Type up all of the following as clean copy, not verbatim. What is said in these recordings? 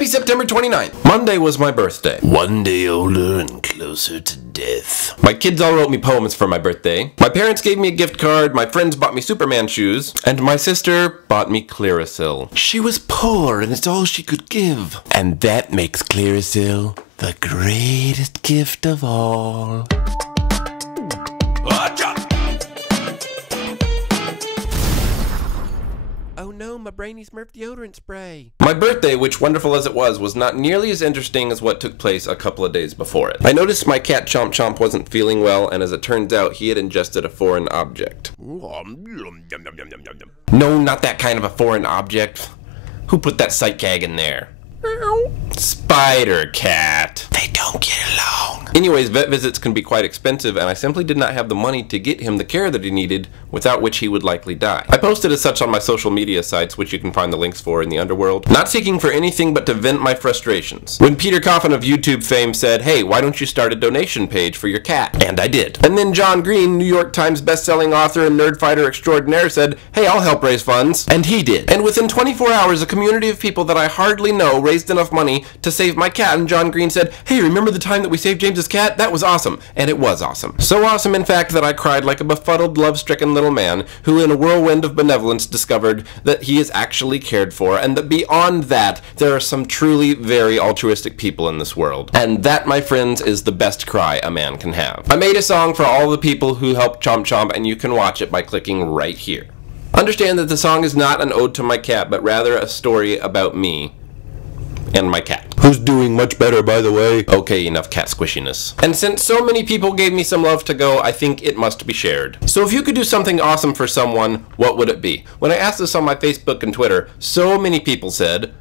Happy September 29th. Monday was my birthday. One day older and closer to death. My kids all wrote me poems for my birthday. My parents gave me a gift card, my friends bought me Superman shoes, and my sister bought me Clearasil. She was poor and it's all she could give. And that makes Clearasil the greatest gift of all. Oh no, my brainy Smurf deodorant spray. My birthday, which wonderful as it was not nearly as interesting as what took place a couple of days before it. I noticed my cat Chomp Chomp wasn't feeling well, and as it turns out, he had ingested a foreign object. No, not that kind of a foreign object. Who put that sight gag in there? Spider cat. They don't get along. Anyways, vet visits can be quite expensive, and I simply did not have the money to get him the care that he needed, without which he would likely die. I posted as such on my social media sites, which you can find the links for in the underworld, not seeking for anything but to vent my frustrations. When Peter Coffin of YouTube fame said, hey, why don't you start a donation page for your cat? And I did. And then John Green, New York Times bestselling author and nerd fighter extraordinaire, said, hey, I'll help raise funds. And he did. And within 24 hours, a community of people that I hardly know raised enough money to save my cat, and John Green said, hey, remember the time that we saved James's cat? That was awesome. And it was awesome. So awesome, in fact, that I cried like a befuddled, love-stricken little man who, in a whirlwind of benevolence, discovered that he is actually cared for, and that beyond that, there are some truly very altruistic people in this world. And that, my friends, is the best cry a man can have. I made a song for all the people who helped Chomp Chomp, and you can watch it by clicking right here. Understand that the song is not an ode to my cat, but rather a story about me and my cat. Who's doing much better, by the way. Okay, enough cat squishiness. And since so many people gave me some love to go, I think it must be shared. So if you could do something awesome for someone, what would it be? When I asked this on my Facebook and Twitter, so many people said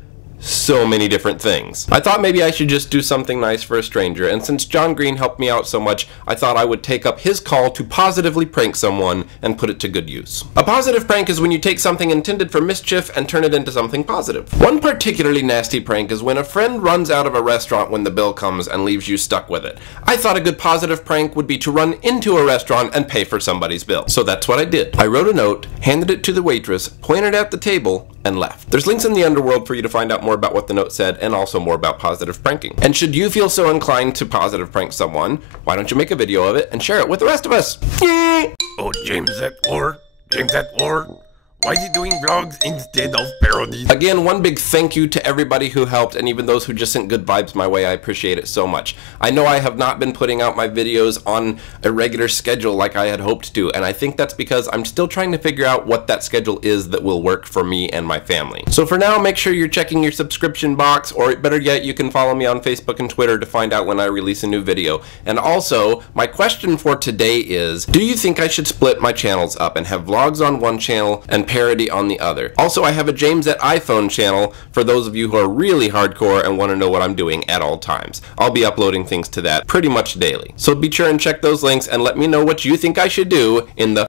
so many different things. I thought maybe I should just do something nice for a stranger, and since John Green helped me out so much, I thought I would take up his call to positively prank someone and put it to good use. A positive prank is when you take something intended for mischief and turn it into something positive. One particularly nasty prank is when a friend runs out of a restaurant when the bill comes and leaves you stuck with it. I thought a good positive prank would be to run into a restaurant and pay for somebody's bill. So that's what I did. I wrote a note, handed it to the waitress, pointed at the table, and left. There's links in the underworld for you to find out more about what the note said, and also more about positive pranking. And should you feel so inclined to positive prank someone, why don't you make a video of it and share it with the rest of us? Oh, James at war? James at war? Why is he doing vlogs instead of parodies? Again, one big thank you to everybody who helped, and even those who just sent good vibes my way. I appreciate it so much. I know I have not been putting out my videos on a regular schedule like I had hoped to, and I think that's because I'm still trying to figure out what that schedule is that will work for me and my family. So for now, make sure you're checking your subscription box, or better yet, you can follow me on Facebook and Twitter to find out when I release a new video. And also, my question for today is, do you think I should split my channels up and have vlogs on one channel and parody on the other? Also, I have a James at iPhone channel for those of you who are really hardcore and want to know what I'm doing at all times. I'll be uploading things to that pretty much daily. So be sure and check those links and let me know what you think I should do in the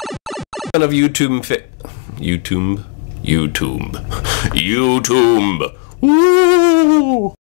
of YouTube. Woo!